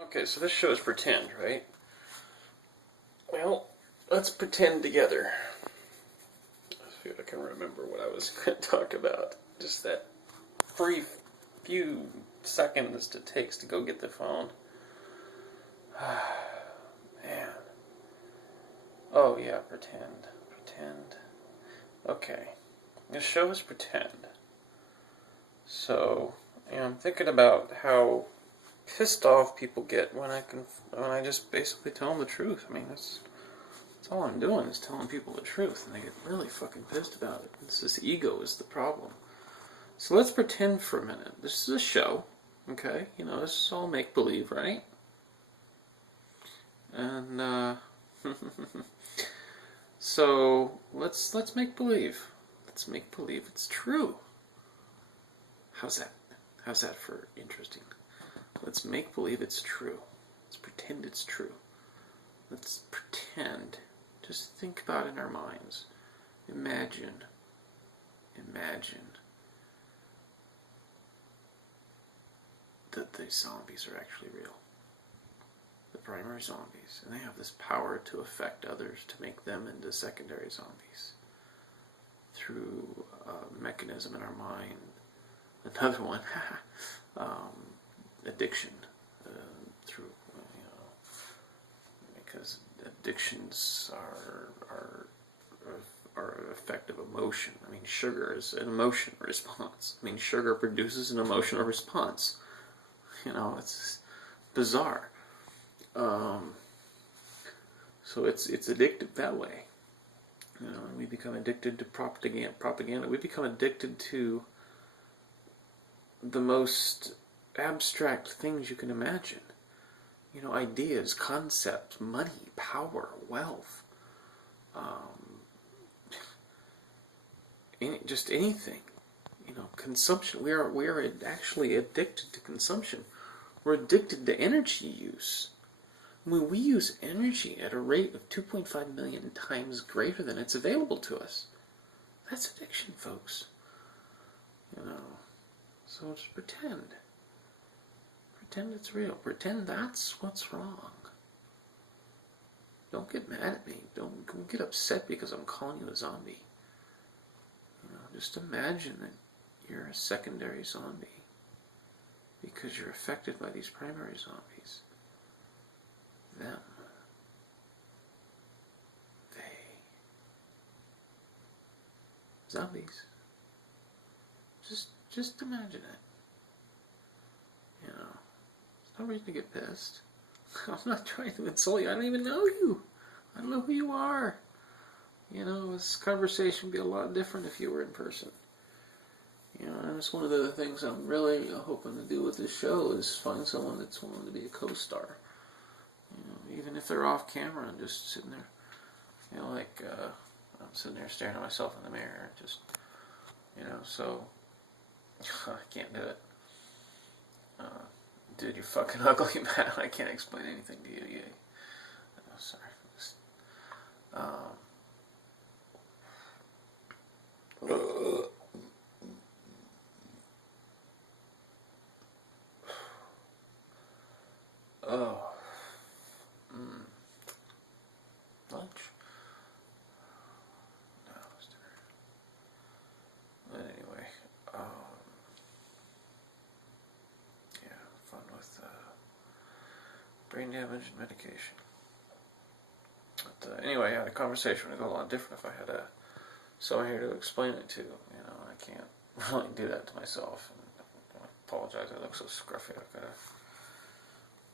Okay, so this show is pretend, right? Well, let's pretend together. Let's see if I can remember what I was going to talk about. Just that brief few seconds it takes to go get the phone. Man. Oh, yeah, pretend. Pretend. Okay. This show is pretend. So, I'm thinking about how pissed off people get when I just basically tell them the truth. I mean, that's all I'm doing is telling people the truth, and they get really fucking pissed about it. This ego is the problem. So let's pretend for a minute. This is a show, okay? This is all make believe, right? And so let's make believe. Let's make believe it's true. How's that? How's that for interesting? Let's make believe it's true. Let's pretend it's true. Let's pretend. Just think about it in our minds. Imagine that the zombies are actually real. The primary zombies. And they have this power to affect others, to make them into secondary zombies. Through a mechanism in our mind. Another one, addiction. Through, because addictions are effective emotion. I mean, sugar is an emotion response. I mean, sugar produces an emotional response. It's bizarre. So it's addictive that way. And we become addicted to propaganda. We become addicted to the most abstract things you can imagine. Ideas, concepts, money, power, wealth, just anything. Consumption. We are actually addicted to consumption. We're addicted to energy use. When we use energy at a rate of 2.5 million times greater than it's available to us, that's addiction, folks. So just pretend. Pretend it's real. Pretend that's what's wrong. Don't get mad at me. Don't get upset because I'm calling you a zombie. Just imagine that you're a secondary zombie because you're affected by these primary zombies. Them. They. Zombies. Just imagine it. There's no reason to get pissed. I'm not trying to insult you. I don't even know you. I don't know who you are. This conversation would be a lot different if you were in person. And that's one of the things I'm really hoping to do with this show is find someone that's willing to be a co-star. Even if they're off camera and just sitting there, I'm sitting there staring at myself in the mirror, just, so I can't do it. Dude, you're fucking ugly, man. I can't explain anything to you. Sorry. Oh. Lunch? No, it's dinner. But anyway, yeah, fun with brain damage and medication. But anyway, the conversation would go a lot different if I had someone here to explain it to. I can't really do that to myself. And I apologize, I look so scruffy. I've got to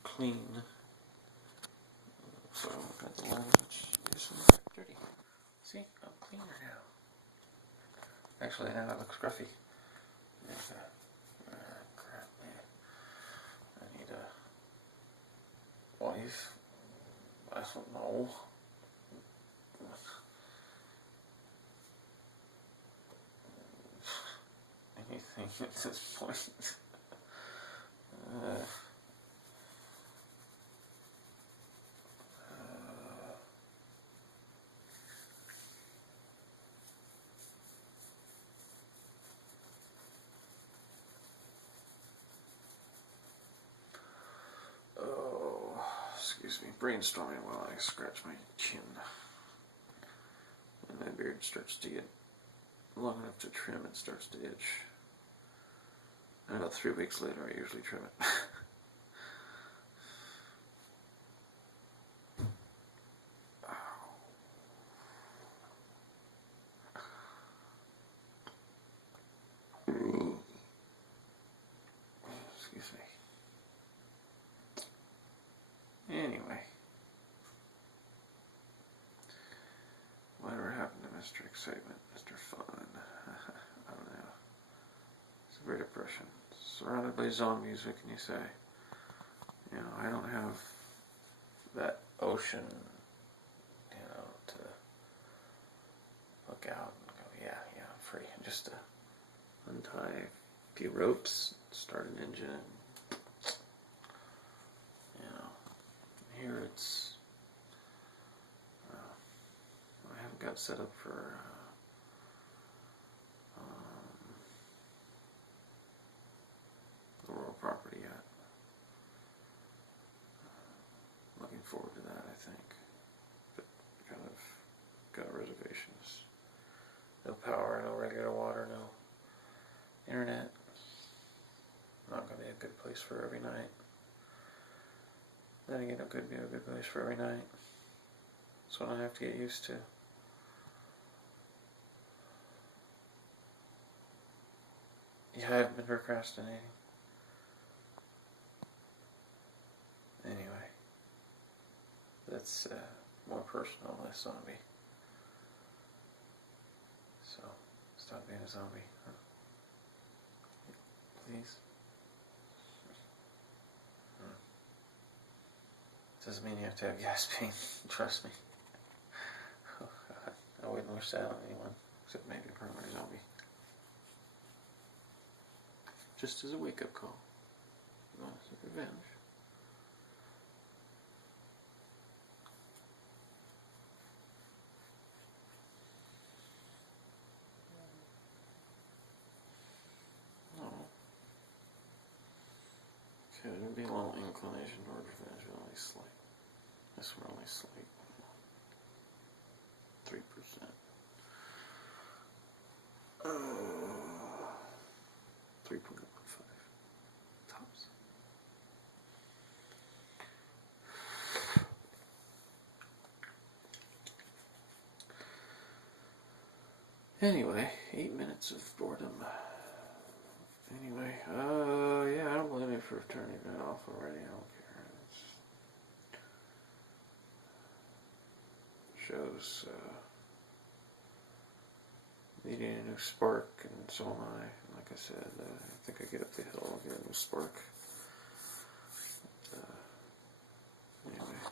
clean. So I've got the line which is dirty. See, I'm cleaner now. Actually, now I look scruffy. Crap, man. I need a wife. I don't know. Anything at this point. Excuse me, brainstorming while I scratch my chin. And my beard starts to get long enough to trim, it starts to itch. And about 3 weeks later, I usually trim it. Excuse me. Anyway. Whatever happened to Mr. Excitement, Mr. Fun? I don't know. It's a great depression. Surrounded by zombies, what can you say? You know, I don't have that ocean, you know, to look out and go, yeah, I'm free. Just to untie a few ropes, start an engine. You know, here it's, I haven't got set up for the rural property yet. Looking forward to that, I think. But kind of got reservations. No power, no regular water, no internet. Not going to be a good place for every night. Then again, it could be a good place for every night. That's what I have to get used to. Yeah, I've been procrastinating. Anyway, that's more personal, less zombie. So, stop being a zombie, huh? Please. Doesn't mean you have to have gas pain, trust me. Oh God, I wouldn't wish that on anyone, except maybe a permanent zombie. Just as a wake-up call. You want some revenge? No. Okay, there would be a little inclination toward revenge, but only slight. This one only slight. 3%. 3.15. Tops. Anyway, 8 minutes of boredom. Anyway, yeah, I don't blame you for turning that off already. I don't care. It shows needing a new spark, and so am I. Like I said, I think I get up the hill, I'll get a new spark. Anyway, I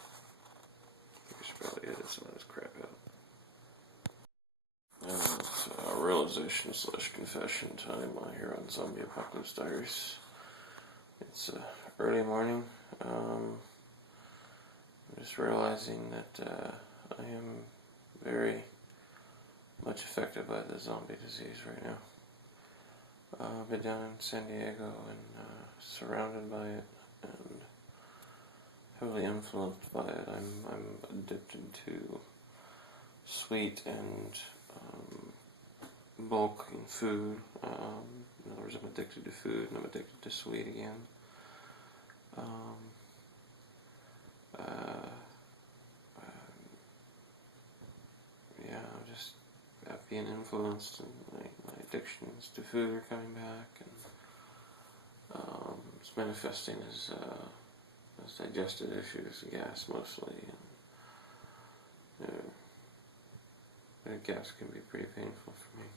think I should probably edit some of this crap out. It's realization / confession time here on Zombie Apocalypse Diaries. It's early morning. I'm just realizing that I am very much affected by the zombie disease right now. I've been down in San Diego and surrounded by it and heavily influenced by it. I'm addicted to sweet and bulk in food. In other words, I'm addicted to food and I'm addicted to sweet again. Yeah, I'm just being influenced, and my addictions to food are coming back, and it's manifesting as digestive issues, gas mostly, and gas can be pretty painful for me,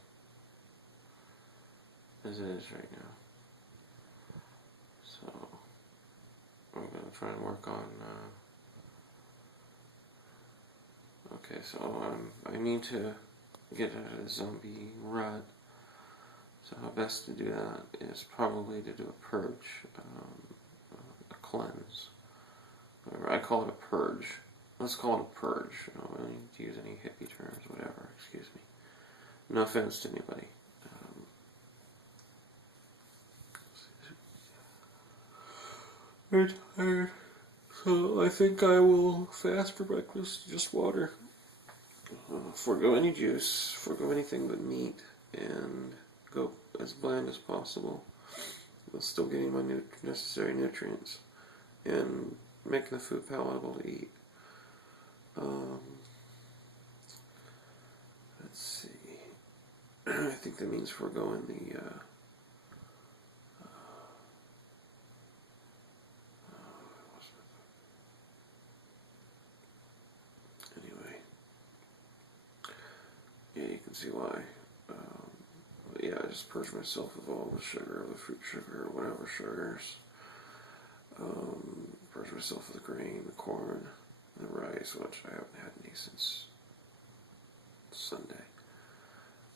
as it is right now. So I'm going to try and work on. Okay, so I need to get out of the zombie rut. So how best to do that is probably to do a purge, a cleanse. I call it a purge. Let's call it a purge. I don't need to use any hippie terms, whatever. Excuse me. No offense to anybody. Very tired. So I think I will fast for breakfast, just water. Forego any juice, forego anything but meat, and go as bland as possible, while still getting my necessary nutrients and making the food palatable to eat. Um, let's see. I think that means foregoing the anyway. Yeah, you can see why. Yeah, I just purge myself of all the sugar, the fruit sugar, whatever sugars. Purge myself of the grain, the corn, the rice, which I haven't had any since Sunday.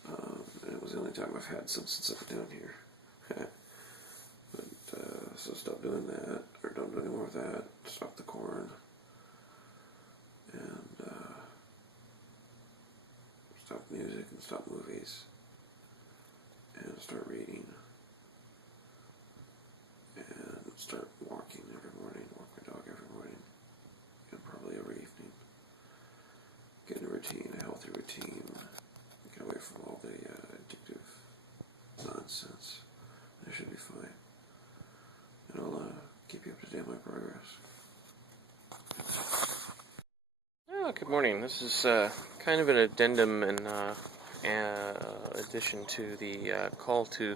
And it was the only time I've had some since I've been down here. So stop doing that, or don't do any more of that. Stop the corn, and stop music and stop movies, and start reading, and start walking every morning. Walk my dog every morning, and probably every evening. Get in a routine, a healthy routine. Get away from all the addictive nonsense. I should be fine. And I'll keep you up to date on my progress. Oh, good morning. This is kind of an addendum and addition to the call to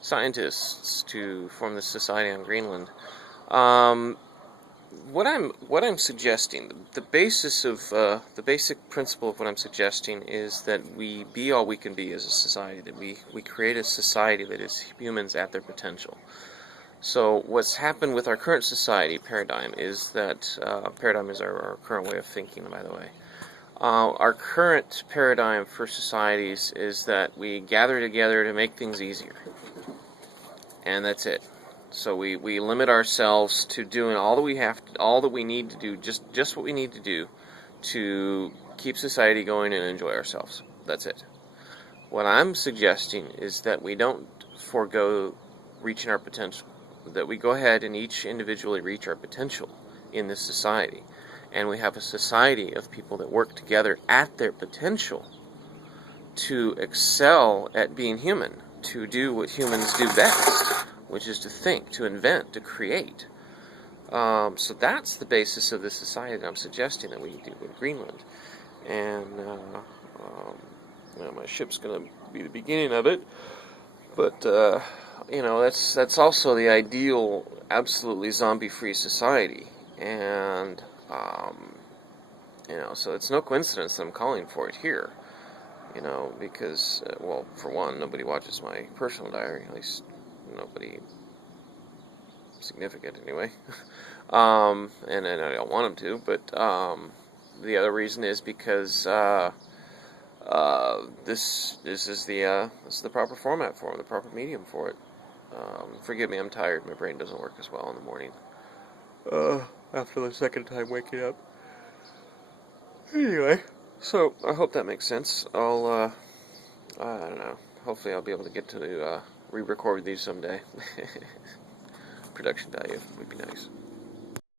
scientists to form this society on Greenland. What I'm suggesting, the basis of the basic principle of what I'm suggesting is that we be all we can be as a society. That we create a society that is humans at their potential. So what's happened with our current society paradigm is that paradigm is our current way of thinking, by the way. Our current paradigm for societies is that we gather together to make things easier, and that's it. So we limit ourselves to doing all that we have, all that we need to do, just what we need to do to keep society going and enjoy ourselves. That's it. What I'm suggesting is that we don't forego reaching our potential. That we go ahead and each individually reach our potential in this society. And we have a society of people that work together at their potential to excel at being human, to do what humans do best, which is to think, to invent, to create. So that's the basis of the society that I'm suggesting that we do in Greenland. And my ship's going to be the beginning of it. But that's also the ideal, absolutely zombie-free society, and so it's no coincidence that I'm calling for it here. Because for one, nobody watches my personal diary, at least nobody significant anyway, and I don't want them to. But the other reason is because this is the proper format for it, the proper medium for it. Forgive me, I'm tired. My brain doesn't work as well in the morning. After the second time waking up. Anyway, so I hope that makes sense. I don't know. Hopefully I'll be able to get to re-record these someday. Production value would be nice.